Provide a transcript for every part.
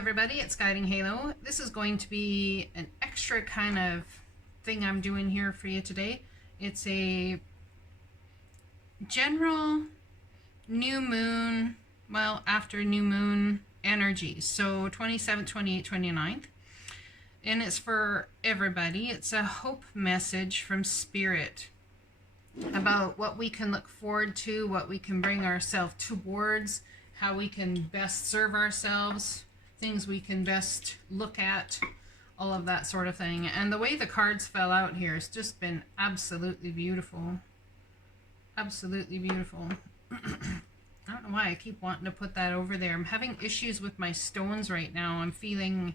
everybody, it's Guiding Halo. This is going to be an extra kind of thing I'm doing here for you today. It's a general new moon, well, after new moon energy. So 27th, 28th, 29th. And it's for everybody. It's a hope message from Spirit about what we can look forward to, what we can bring ourselves towards, how we can best serve ourselves, things we can best look at, all of that sort of thing. And the way the cards fell out here has just been absolutely beautiful. Absolutely beautiful. I don't know why I keep wanting to put that over there. I'm having issues with my stones right now. I'm feeling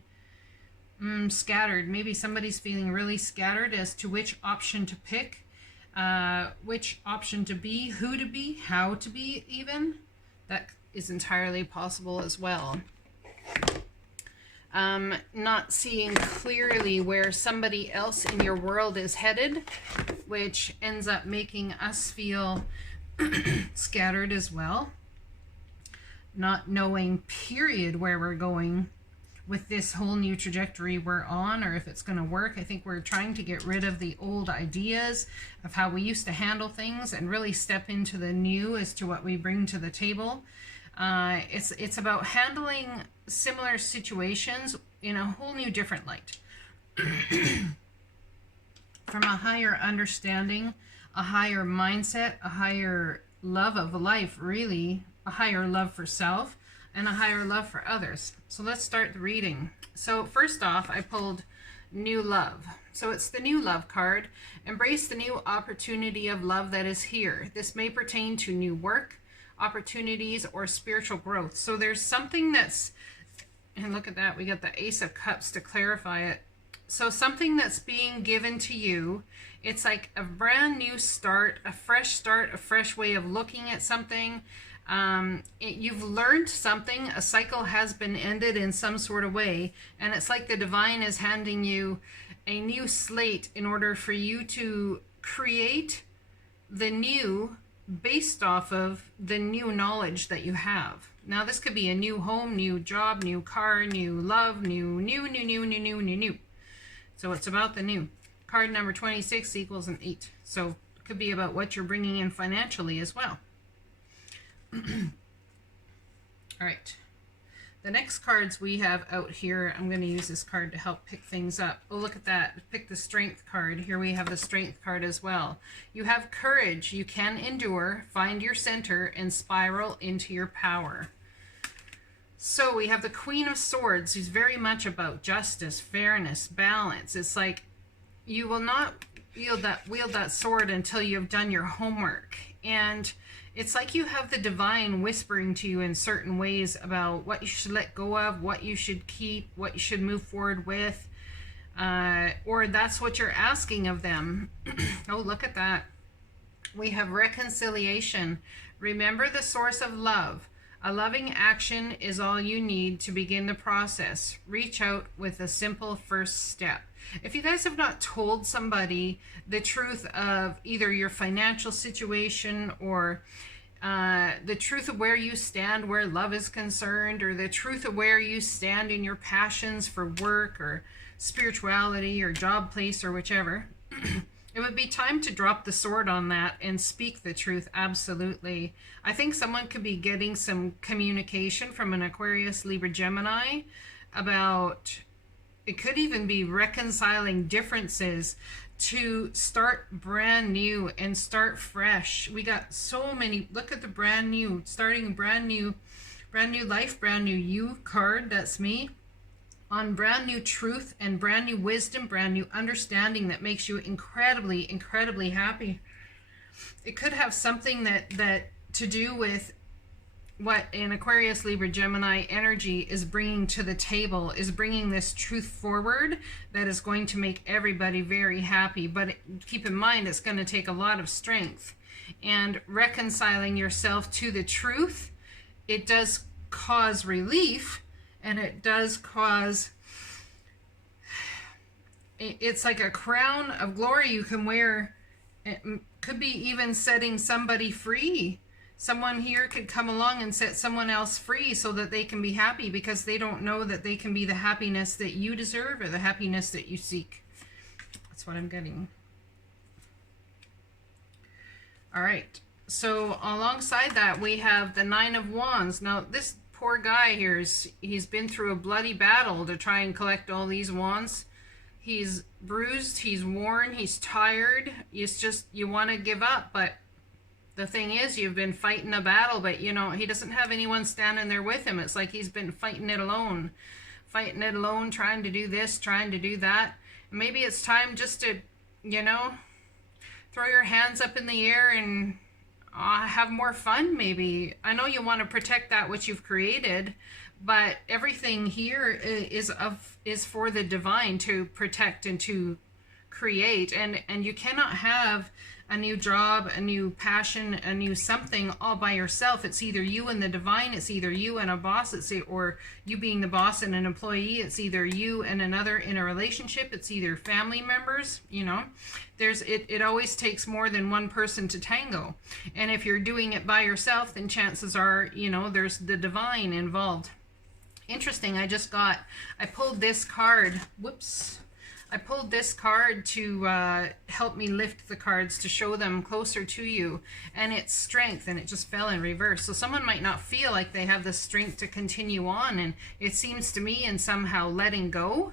scattered. Maybe somebody's feeling really scattered as to which option to pick, which option to be, who to be, how to be even. That is entirely possible as well. Not seeing clearly where somebody else in your world is headed, which ends up making us feel scattered as well. Not knowing, period, where we're going with this whole new trajectory we're on, or if it's going to work. I think we're trying to get rid of the old ideas of how we used to handle things and really step into the new as to what we bring to the table. It's about handling similar situations in a whole new different light. From a higher understanding, a higher mindset, a higher love of life, really, a higher love for self, and a higher love for others. So let's start the reading. So first off, I pulled New Love. So it's the New Love card. Embrace the new opportunity of love that is here. This may pertain to new work, opportunities, or spiritual growth. So there's something that's, and look at that, we got the Ace of Cups to clarify it. So something that's being given to you, it's like a brand new start, a fresh way of looking at something. You've learned something, a cycle has been ended in some sort of way, and it's like the divine is handing you a new slate in order for you to create the new based off of the new knowledge that you have. Now this could be a new home, new job, new car, new love, new. So it's about the new. Card number 26 equals an 8. So it could be about what you're bringing in financially as well. All right. The next cards we have out here, I'm going to use this card to help pick things up. Oh, look at that. Pick the Strength card. Here we have the Strength card as well. You have courage. You can endure, find your center, and spiral into your power. So we have the Queen of Swords, who's very much about justice, fairness, balance. It's like you will not wield that sword until you have done your homework. And it's like you have the divine whispering to you in certain ways about what you should let go of, what you should keep, what you should move forward with, or that's what you're asking of them. Oh, look at that. We have reconciliation. Remember the source of love. A loving action is all you need to begin the process. Reach out with a simple first step. If you guys have not told somebody the truth of either your financial situation or the truth of where you stand where love is concerned, or the truth of where you stand in your passions for work or spirituality or job place or whichever, it would be time to drop the sword on that and speak the truth. Absolutely. I think someone could be getting some communication from an Aquarius, Libra, Gemini about, it could even be reconciling differences to start brand new and start fresh. We got so many, look at the brand new, starting brand new life, brand new you card. That's me. On brand new truth and brand new wisdom, brand new understanding that makes you incredibly, incredibly happy. It could have something that to do with what an Aquarius, Libra, Gemini energy is bringing to the table, is bringing this truth forward that is going to make everybody very happy. But keep in mind, it's going to take a lot of strength. And reconciling yourself to the truth, it does cause relief. And it does cause, it's like a crown of glory you can wear. It could be even setting somebody free Someone here could come along and set someone else free so that they can be happy, because they don't know that they can be the happiness that you deserve or the happiness that you seek. That's what I'm getting. All right. So alongside that, we have the Nine of Wands. Now, this poor guy here, he's been through a bloody battle to try and collect all these wands. He's bruised, he's worn, he's tired. It's just, you want to give up, but the thing is, you've been fighting a battle, but you know, he doesn't have anyone standing there with him. It's like he's been fighting it alone, trying to do this, trying to do that. And maybe it's time just to, you know, throw your hands up in the air and have more fun, maybe. I know you want to protect that which you've created, but everything here is for the divine to protect and to create, and you cannot have a new job, a new passion, a new something all by yourself. It's either you and the divine, it's either you and a boss, or you being the boss and an employee, it's either you and another in a relationship, it's either family members, you know. It always takes more than one person to tango. And if you're doing it by yourself, then chances are, you know, there's the divine involved. Interesting, I pulled this card, whoops. I pulled this card to help me lift the cards to show them closer to you, and it's strength, and it just fell in reverse. So someone might not feel like they have the strength to continue on, and it seems to me in somehow letting go,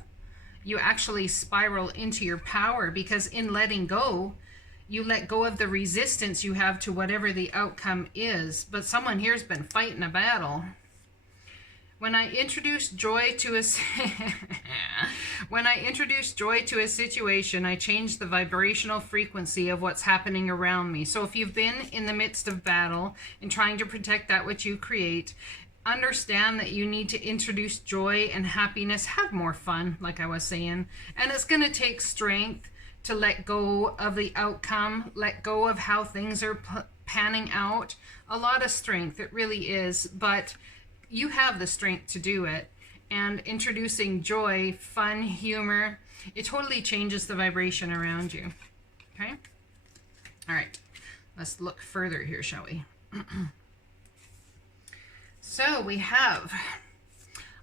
you actually spiral into your power, because in letting go, you let go of the resistance you have to whatever the outcome is. But someone here's been fighting a battle. When I introduce joy to a situation, I change the vibrational frequency of what's happening around me. So if you've been in the midst of battle and trying to protect that which you create, understand that you need to introduce joy and happiness, have more fun, like I was saying. And it's going to take strength to let go of the outcome, let go of how things are panning out. A lot of strength, it really is, but you have the strength to do it. And introducing joy, fun, humor, it totally changes the vibration around you. Okay? All right. Let's look further here, shall we? So we have,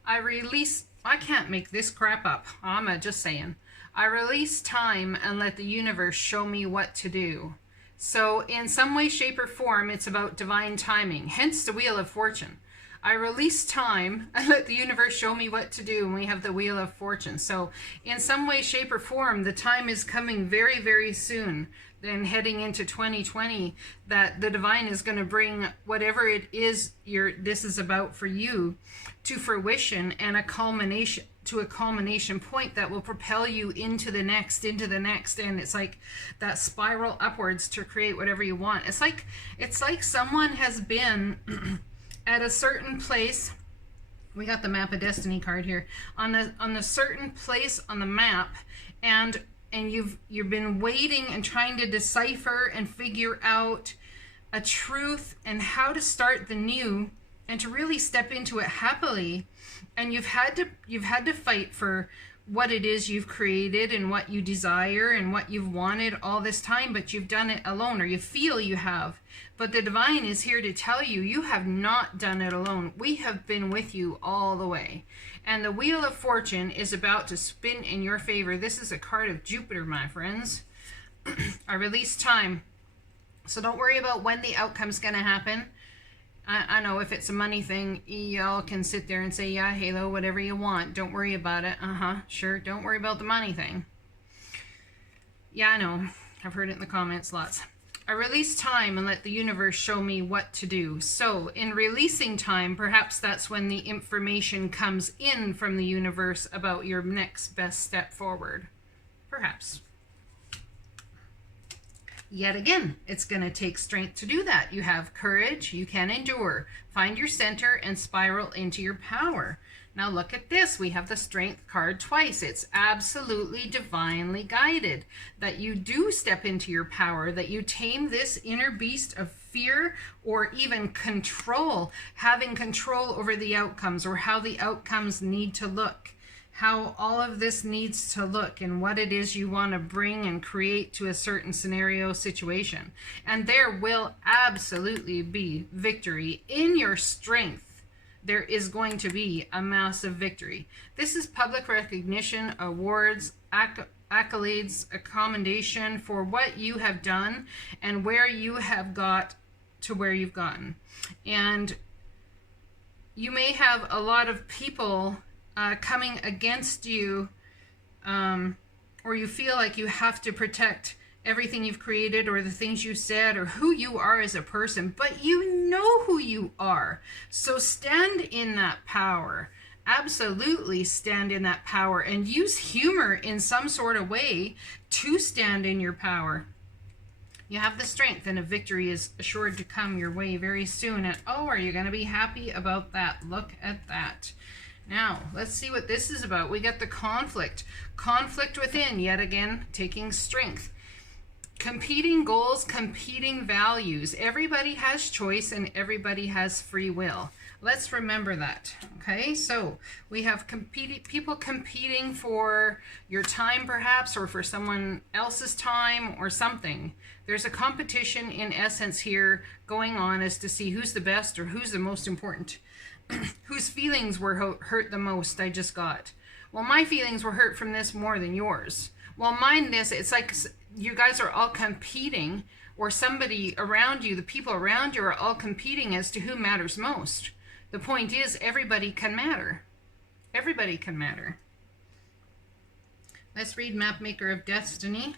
I can't make this crap up. I'm just saying. I release time and let the universe show me what to do. So in some way, shape, or form, it's about divine timing, hence the Wheel of Fortune. I release time and let the universe show me what to do, and we have the Wheel of Fortune. So in some way, shape, or form, the time is coming very, very soon. Then heading into 2020, that the divine is going to bring whatever it is this is about for you to fruition, and a culmination point that will propel you into the next, and it's like that spiral upwards to create whatever you want. It's like someone has been at a certain place. We got the Map of Destiny card here on a certain place on the map, and you've been waiting and trying to decipher and figure out a truth and how to start the new and to really step into it happily. And you've had to fight for what it is you've created and what you desire and what you've wanted all this time, but you've done it alone, or you feel you have. But the divine is here to tell you, you have not done it alone. We have been with you all the way. And the Wheel of Fortune is about to spin in your favor. This is a card of Jupiter, my friends. I release time. So don't worry about when the outcome's going to happen. I know if it's a money thing, y'all can sit there and say, yeah, Halo, whatever you want. Don't worry about it. Sure. Don't worry about the money thing. Yeah, I know. I've heard it in the comments lots. I release time and let the universe show me what to do. So in releasing time, perhaps that's when the information comes in from the universe about your next best step forward. Perhaps. Yet again, it's going to take strength to do that. You have courage, you can endure. Find your center and spiral into your power. Now look at this. We have the Strength card twice. It's absolutely divinely guided that you do step into your power, that you tame this inner beast of fear or even control, having control over the outcomes or how the outcomes need to look. how all of this needs to look and what it is you want to bring and create to a certain scenario situation. And there will absolutely be victory in your strength. There is going to be a massive victory. This is public recognition, awards, accolades, a commendation for what you have done and where you have got to where you've gotten. And you may have a lot of people coming against you, or you feel like you have to protect everything you've created or the things you said or who you are as a person, but you know who you are. So stand in that power. Absolutely stand in that power and use humor in some sort of way to stand in your power. You have the strength, and a victory is assured to come your way very soon. And oh, are you going to be happy about that? Look at that. Now, let's see what this is about. We got the conflict. Conflict within, yet again, taking strength. Competing goals, competing values. Everybody has choice and everybody has free will. Let's remember that. Okay, so we have people competing for your time perhaps, or for someone else's time or something. There's a competition in essence here going on as to see who's the best or who's the most important. Whose feelings were hurt the most I just got. Well, my feelings were hurt from this more than yours. Well, mine this, it's like you guys are all competing, or somebody around you, the people around you are all competing as to who matters most. The point is, everybody can matter. Everybody can matter. Let's read Mapmaker of Destiny.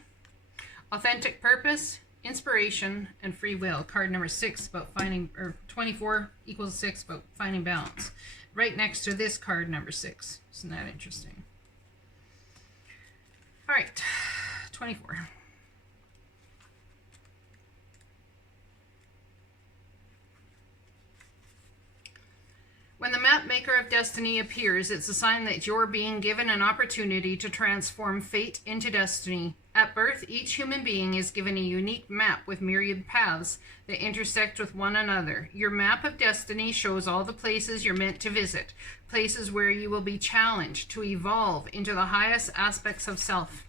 Authentic purpose, inspiration, and free will. Card number 6 about finding, or 24 equals 6 about finding balance. Right next to this card number 6. Isn't that interesting? All right, 24. When the Mapmaker of Destiny appears, it's a sign that you're being given an opportunity to transform fate into destiny. At birth, each human being is given a unique map with myriad paths that intersect with one another. Your map of destiny shows all the places you're meant to visit, places where you will be challenged to evolve into the highest aspects of self.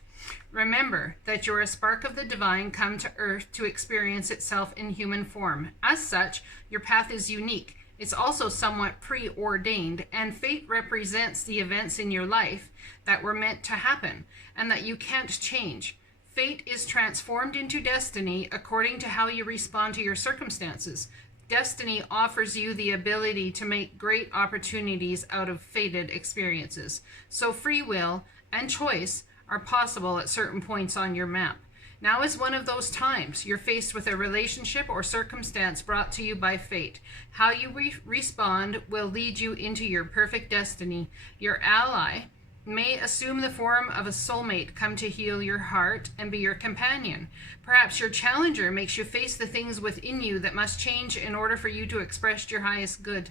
Remember that you're a spark of the divine come to earth to experience itself in human form. As such, your path is unique. It's also somewhat preordained, and fate represents the events in your life that were meant to happen and that you can't change. Fate is transformed into destiny according to how you respond to your circumstances. Destiny offers you the ability to make great opportunities out of fated experiences. So free will and choice are possible at certain points on your map. Now is one of those times. You're faced with a relationship or circumstance brought to you by fate. How you respond will lead you into your perfect destiny. Your ally may assume the form of a soulmate come to heal your heart and be your companion. Perhaps your challenger makes you face the things within you that must change in order for you to express your highest good.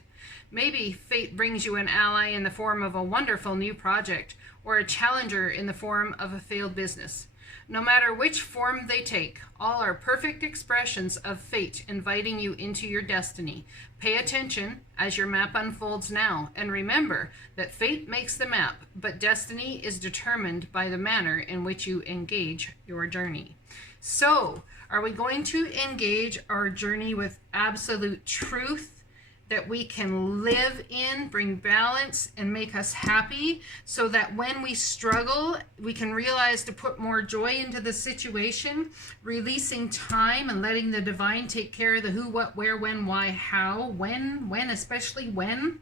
Maybe fate brings you an ally in the form of a wonderful new project, or a challenger in the form of a failed business. No matter which form they take, all are perfect expressions of fate inviting you into your destiny. Pay attention as your map unfolds now, and remember that fate makes the map, but destiny is determined by the manner in which you engage your journey. So, are we going to engage our journey with absolute truth that we can live in, bring balance, and make us happy, so that when we struggle, we can realize to put more joy into the situation, releasing time and letting the divine take care of the who, what, where, when, why, how, when, especially when.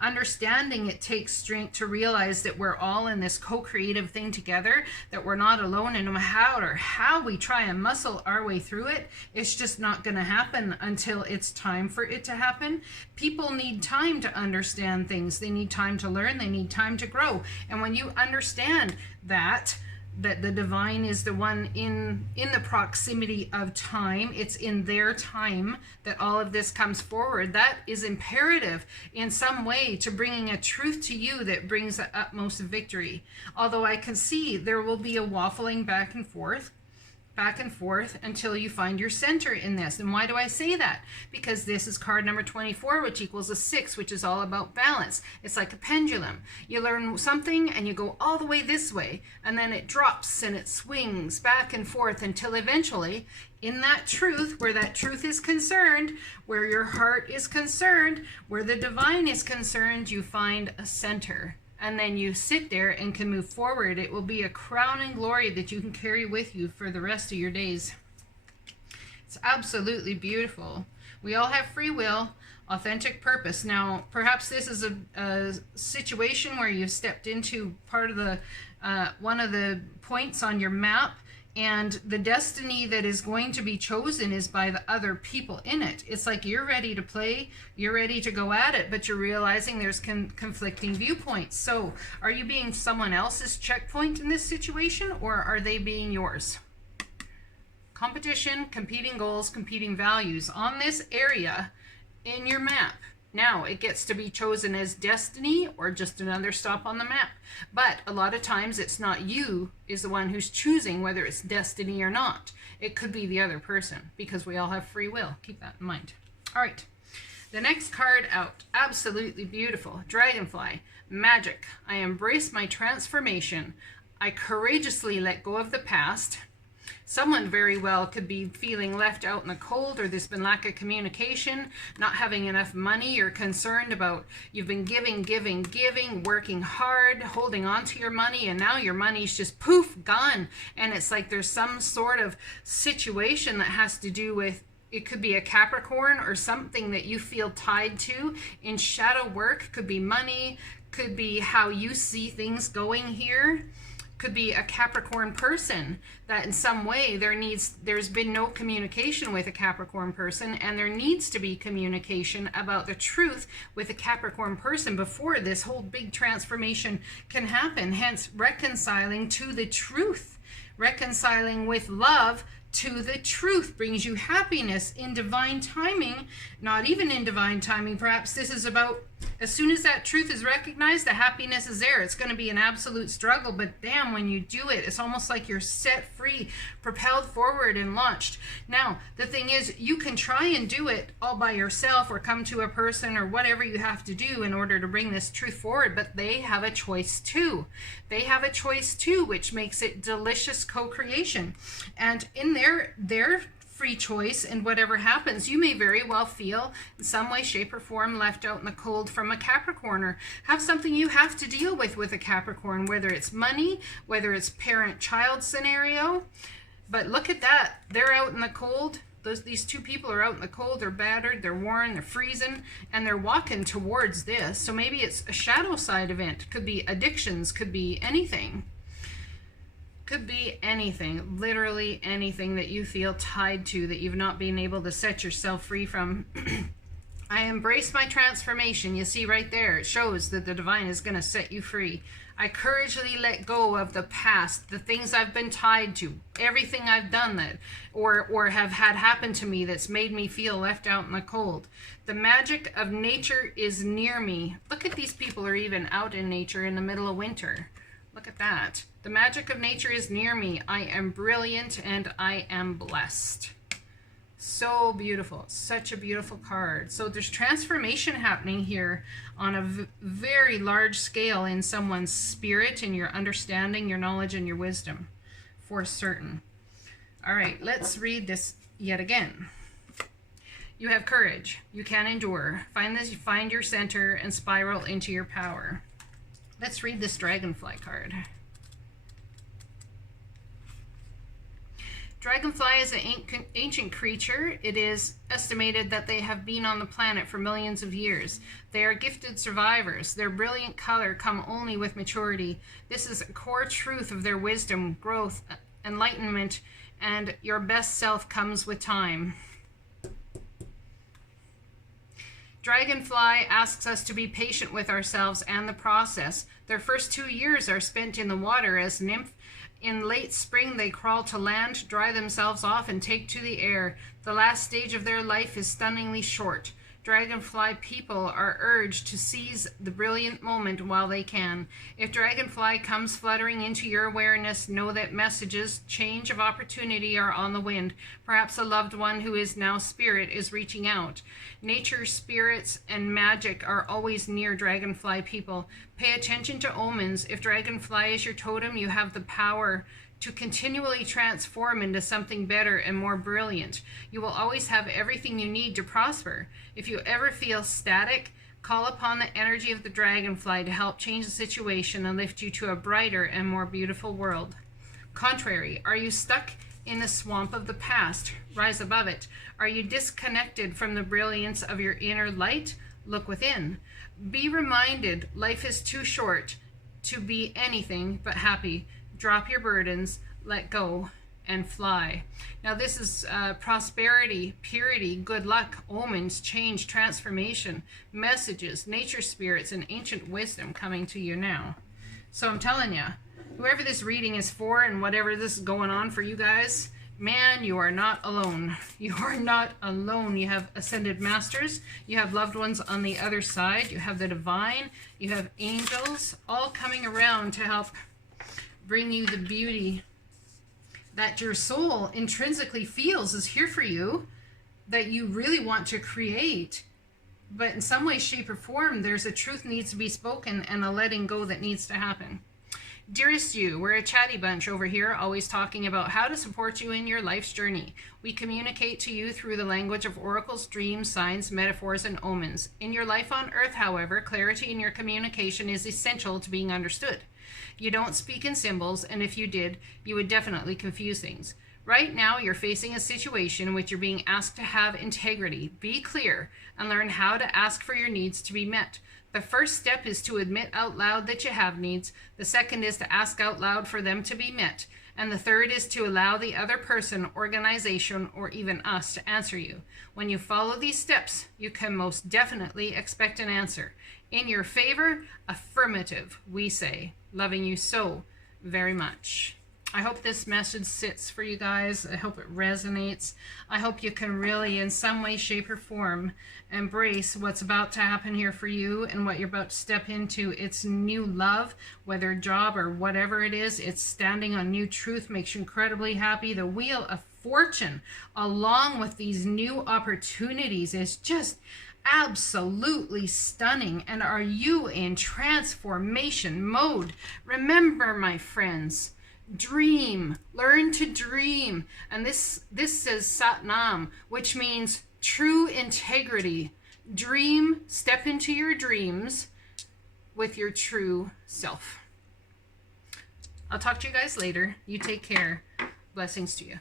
Understanding it takes strength to realize that we're all in this co-creative thing together, that we're not alone, and no matter how we try and muscle our way through it, it's just not going to happen until it's time for it to happen. People need time to understand things. They need time to learn. They need time to grow. And when you understand that the divine is the one in the proximity of time, it's in their time that all of this comes forward, that is imperative in some way to bringing a truth to you that brings the utmost victory. Although I can see there will be a waffling back and forth, back and forth until you find your center in this. And why do I say that? Because this is card number 24, which equals a 6, which is all about balance. It's like a pendulum. You learn something and you go all the way this way, and then it drops and it swings back and forth until eventually, in that truth, where that truth is concerned, where your heart is concerned, where the divine is concerned, you find a center. And then you sit there and can move forward. It will be a crowning glory that you can carry with you for the rest of your days. It's absolutely beautiful. We all have free will, authentic purpose. Now, perhaps this is a situation where you've stepped into part of the one of the points on your map, and the destiny that is going to be chosen is by the other people in it. It's like you're ready to play, you're ready to go at it, but you're realizing there's conflicting viewpoints. So are you being someone else's checkpoint in this situation, or are they being yours? Competition, competing goals, competing values on this area in your map. Now it gets to be chosen as destiny or just another stop on the map. But a lot of times it's not you is the one who's choosing whether it's destiny or not. It could be the other person, because we all have free will. Keep that in mind. All right. The next card out, absolutely beautiful. Dragonfly, magic. I embrace my transformation. I courageously let go of the past. Someone very well could be feeling left out in the cold, or there's been lack of communication, not having enough money. You're concerned about, you've been giving, working hard, holding on to your money, and now your money's just poof, gone. And it's like there's some sort of situation that has to do with, it could be a Capricorn or something that you feel tied to in shadow work. Could be money, could be how you see things going here. Could be a Capricorn person that in some way there's been no communication with a Capricorn person, and there needs to be communication about the truth with a Capricorn person before this whole big transformation can happen. Hence, reconciling to the truth, reconciling with love to the truth brings you happiness in divine timing, not even in divine timing. Perhaps this is about, as soon as that truth is recognized, the happiness is there. It's going to be an absolute struggle, but damn, when you do it, it's almost like you're set free, propelled forward and launched. Now, the thing is, you can try and do it all by yourself, or come to a person, or whatever you have to do in order to bring this truth forward, but they have a choice too. They have a choice too, which makes it delicious co-creation. And in their free choice, and whatever happens, you may very well feel in some way, shape, or form left out in the cold from a Capricorn, or have something you have to deal with a Capricorn, whether it's money, whether it's parent-child scenario. But look at that, they're out in the cold. These two people are out in the cold, they're battered, they're worn, they're freezing, and they're walking towards this. So maybe it's a shadow side event, could be addictions, could be anything. Could be anything, literally anything that you feel tied to, that you've not been able to set yourself free from. I embrace my transformation. You see right there, it shows that the divine is going to set you free. I courageously let go of the past, the things I've been tied to, everything I've done that, or have had happen to me that's made me feel left out in the cold. The magic of nature is near me. Look at these people are even out in nature in the middle of winter. Look at that. The magic of nature is near me. I am brilliant and I am blessed. So beautiful. Such a beautiful card. So there's transformation happening here on a very large scale in someone's spirit, in your understanding, your knowledge, and your wisdom, for certain. All right, let's read this yet again. You have courage. You can endure. Find your center and spiral into your power. Let's read this dragonfly card. Dragonfly is an ancient creature. It is estimated that they have been on the planet for millions of years. They are gifted survivors. Their brilliant color come only with maturity. This is a core truth of their wisdom, growth, enlightenment, and your best self comes with time. Dragonfly asks us to be patient with ourselves and the process. Their first 2 years are spent in the water as nymph. In late spring, they crawl to land, dry themselves off, and take to the air. The last stage of their life is stunningly short. Dragonfly people are urged to seize the brilliant moment while they can. If Dragonfly comes fluttering into your awareness, know that messages, change of opportunity are on the wind. Perhaps a loved one who is now spirit is reaching out. Nature, spirits, and magic are always near Dragonfly people. Pay attention to omens. If Dragonfly is your totem, you have the power to continually transform into something better and more brilliant. You will always have everything you need to prosper. If you ever feel static, call upon the energy of the Dragonfly to help change the situation and lift you to a brighter and more beautiful world. Contrary, are you stuck in the swamp of the past? Rise above it. Are you disconnected from the brilliance of your inner light? Look within. Be reminded, life is too short to be anything but happy. Drop your burdens, let go, and fly. Now this is prosperity, purity, good luck, omens, change, transformation, messages, nature spirits, and ancient wisdom coming to you now. So I'm telling you, whoever this reading is for and whatever this is going on for you guys, man, you are not alone. You are not alone. You have ascended masters. You have loved ones on the other side. You have the divine. You have angels all coming around to help bring you the beauty that your soul intrinsically feels is here for you, that you really want to create. But in some way, shape, or form, there's a truth needs to be spoken and a letting go that needs to happen. Dearest you, we're a chatty bunch over here, always talking about how to support you in your life's journey. We communicate to you through the language of oracles, dreams, signs, metaphors, and omens. In your life on Earth, however, clarity in your communication is essential to being understood. You don't speak in symbols, and if you did, you would definitely confuse things. Right now, you're facing a situation in which you're being asked to have integrity. Be clear and learn how to ask for your needs to be met. The first step is to admit out loud that you have needs. The second is to ask out loud for them to be met. And the third is to allow the other person, organization, or even us to answer you. When you follow these steps, you can most definitely expect an answer. In your favor, affirmative, we say. Loving you so very much. I hope this message sits for you guys. I hope it resonates. I hope you can really, in some way, shape, or form, embrace what's about to happen here for you and what you're about to step into. It's new love, whether job or whatever it is. It's standing on new truth, makes you incredibly happy. The wheel of fortune, along with these new opportunities, is just absolutely stunning. And are you in transformation mode? Remember, my friends, dream, learn to dream. And this says Satnam, which means true integrity. Dream, step into your dreams with your true self. I'll talk to you guys later. You take care. Blessings to you.